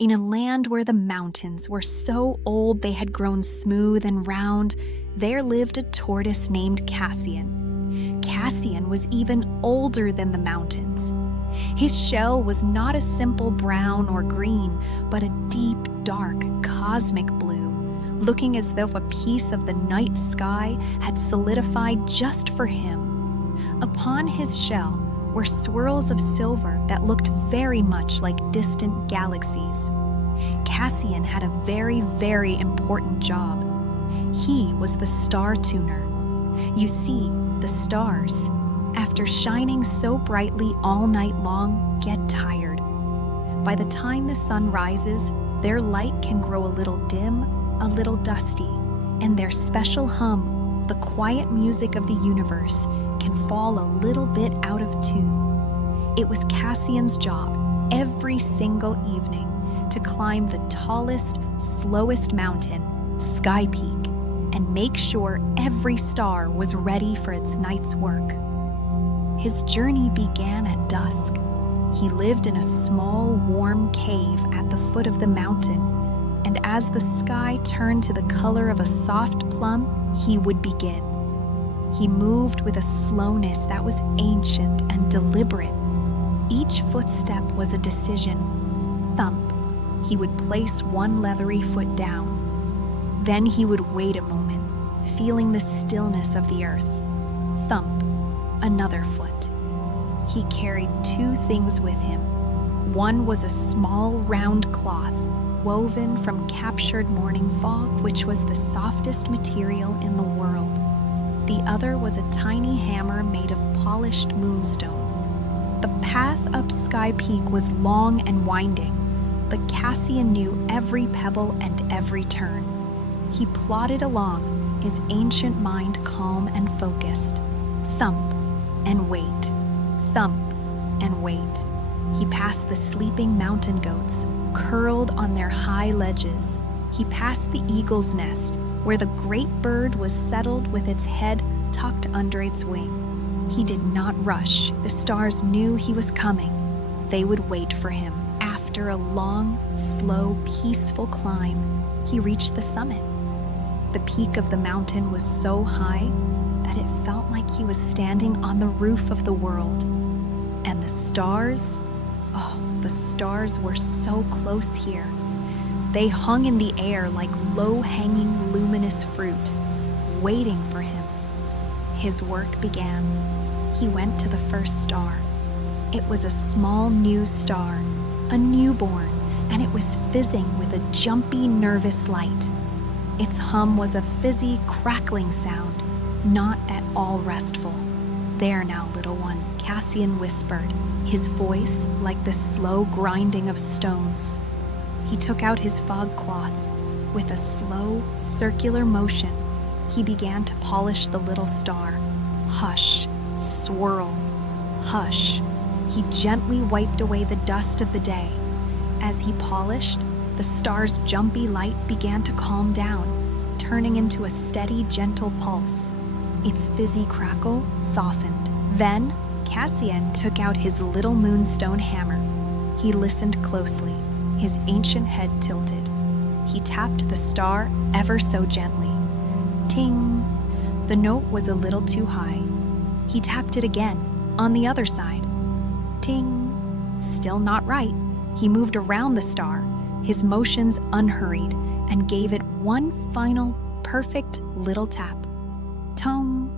In a land where the mountains were so old they had grown smooth and round, there lived a tortoise named Cassian. Cassian was even older than the mountains. His shell was not a simple brown or green, but a deep, dark, cosmic blue, looking as though a piece of the night sky had solidified just for him. Upon his shell were swirls of silver that looked very much like distant galaxies. Cassian had a very, very important job. He was the star tuner. You see, the stars, after shining so brightly all night long, get tired. By the time the sun rises, their light can grow a little dim, a little dusty, and their special hum, the quiet music of the universe, can fall a little bit out of tune. It was Cassian's job, every single evening, to climb the tallest, slowest mountain, Sky Peak, and make sure every star was ready for its night's work. His journey began at dusk. He lived in a small, warm cave at the foot of the mountain, and as the sky turned to the color of a soft plum, he would begin. He moved with a slowness that was ancient and deliberate. Each footstep was a decision. Thump. He would place one leathery foot down. Then he would wait a moment, feeling the stillness of the earth. Thump. Another foot. He carried two things with him. One was a small, round cloth, woven from captured morning fog, which was the softest material in the world. The other was a tiny hammer made of polished moonstone. The path up Sky Peak was long and winding, but Cassian knew every pebble and every turn. He plodded along, his ancient mind calm and focused. Thump and wait. Thump and wait. He passed the sleeping mountain goats, curled on their high ledges. He passed the eagle's nest, where the great bird was settled with its head tucked under its wing. He did not rush. The stars knew he was coming. They would wait for him. After a long, slow, peaceful climb, he reached the summit. The peak of the mountain was so high that it felt like he was standing on the roof of the world. And the stars were so close here. They hung in the air like low-hanging, luminous fruit, waiting for him. His work began. He went to the first star. It was a small new star, a newborn, and it was fizzing with a jumpy, nervous light. Its hum was a fizzy, crackling sound, not at all restful. "There now, little one," Cassian whispered, his voice like the slow grinding of stones. He took out his fog cloth. With a slow, circular motion, he began to polish the little star. Hush, swirl, hush. He gently wiped away the dust of the day. As he polished, the star's jumpy light began to calm down, turning into a steady, gentle pulse. Its fizzy crackle softened. Then, Cassian took out his little moonstone hammer. He listened closely, his ancient head tilted. He tapped the star ever so gently. Ting! The note was a little too high. He tapped it again, on the other side. Ting! Still not right. He moved around the star, his motions unhurried, and gave it one final, perfect little tap. Tong!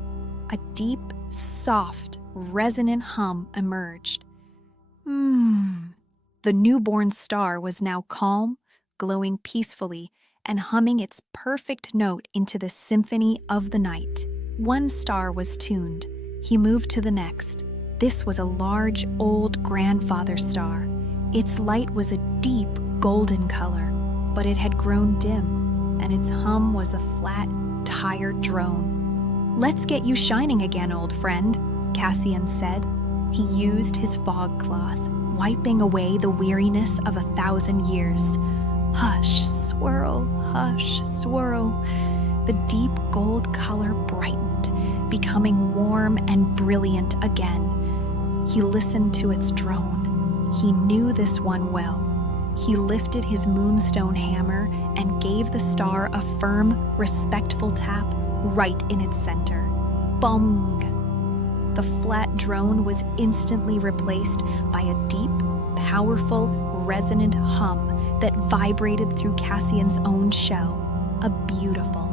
A deep, soft, resonant hum emerged. The newborn star was now calm, glowing peacefully, and humming its perfect note into the symphony of the night. One star was tuned. He moved to the next. This was a large, old grandfather star. Its light was a deep, golden color, but it had grown dim, and its hum was a flat, tired drone. "Let's get you shining again, old friend," Cassian said. He used his fog cloth, wiping away the weariness of 1,000 years. Hush, swirl, hush, swirl. The deep gold color brightened, becoming warm and brilliant again. He listened to its drone. He knew this one well. He lifted his moonstone hammer and gave the star a firm, respectful tap right in its center. Bong! The flat drone was instantly replaced by a deep, powerful, resonant hum that vibrated through Cassian's own shell, a beautiful,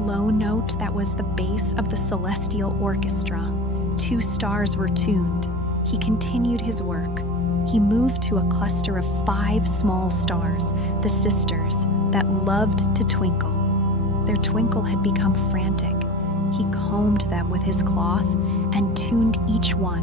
low note that was the base of the celestial orchestra. 2 stars were tuned. He continued his work. He moved to a cluster of 5 small stars, the sisters, that loved to twinkle. Their twinkle had become frantic. He combed them with his cloth and tuned each one,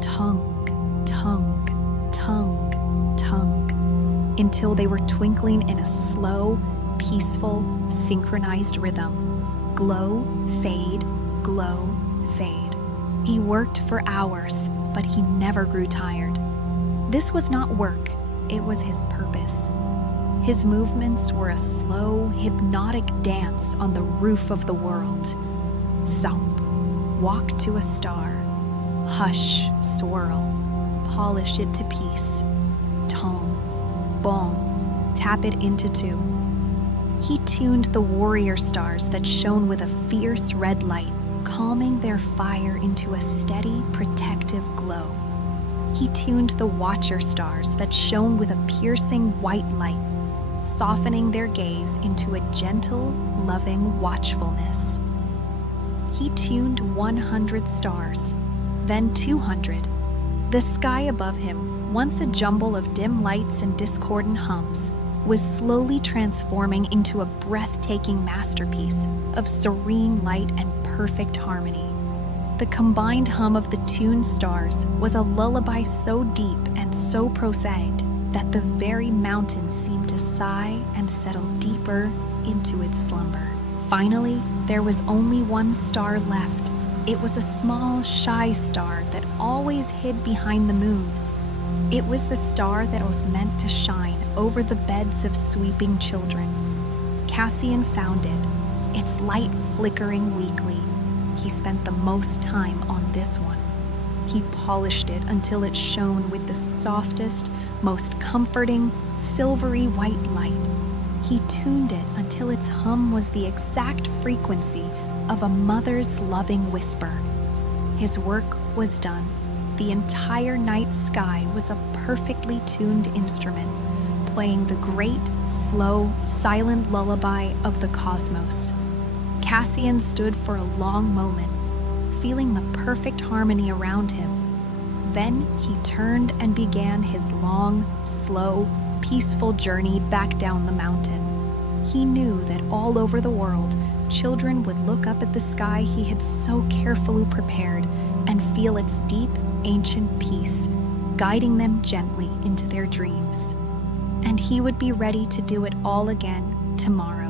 tongue, tongue, tongue, tongue, until they were twinkling in a slow, peaceful, synchronized rhythm. Glow, fade, glow, fade. He worked for hours, but he never grew tired. This was not work, it was his purpose. His movements were a slow, hypnotic dance on the roof of the world. Thump, walk to a star. Hush, swirl, polish it to peace. Tone, bong, tap it into 2. He tuned the warrior stars that shone with a fierce red light, calming their fire into a steady, protective glow. He tuned the watcher stars that shone with a piercing white light, softening their gaze into a gentle, loving watchfulness. He tuned 100 stars, then 200. The sky above him, once a jumble of dim lights and discordant hums, was slowly transforming into a breathtaking masterpiece of serene light and perfect harmony. The combined hum of the tuned stars was a lullaby so deep and so prosaic that the very mountains seemed to sigh and settle deeper into its slumber. Finally, there was only one star left. It was a small, shy star that always hid behind the moon. It was the star that was meant to shine over the beds of sweeping children. Cassian found it, its light flickering weakly. He spent the most time on this one. He polished it until it shone with the softest, most comforting, silvery white light. He tuned it until its hum was the exact frequency of a mother's loving whisper. His work was done. The entire night sky was a perfectly tuned instrument, playing the great, slow, silent lullaby of the cosmos. Cassian stood for a long moment, feeling the perfect harmony around him. Then he turned and began his long, slow, peaceful journey back down the mountain. He knew that all over the world, children would look up at the sky he had so carefully prepared and feel its deep, ancient peace, guiding them gently into their dreams. And he would be ready to do it all again tomorrow.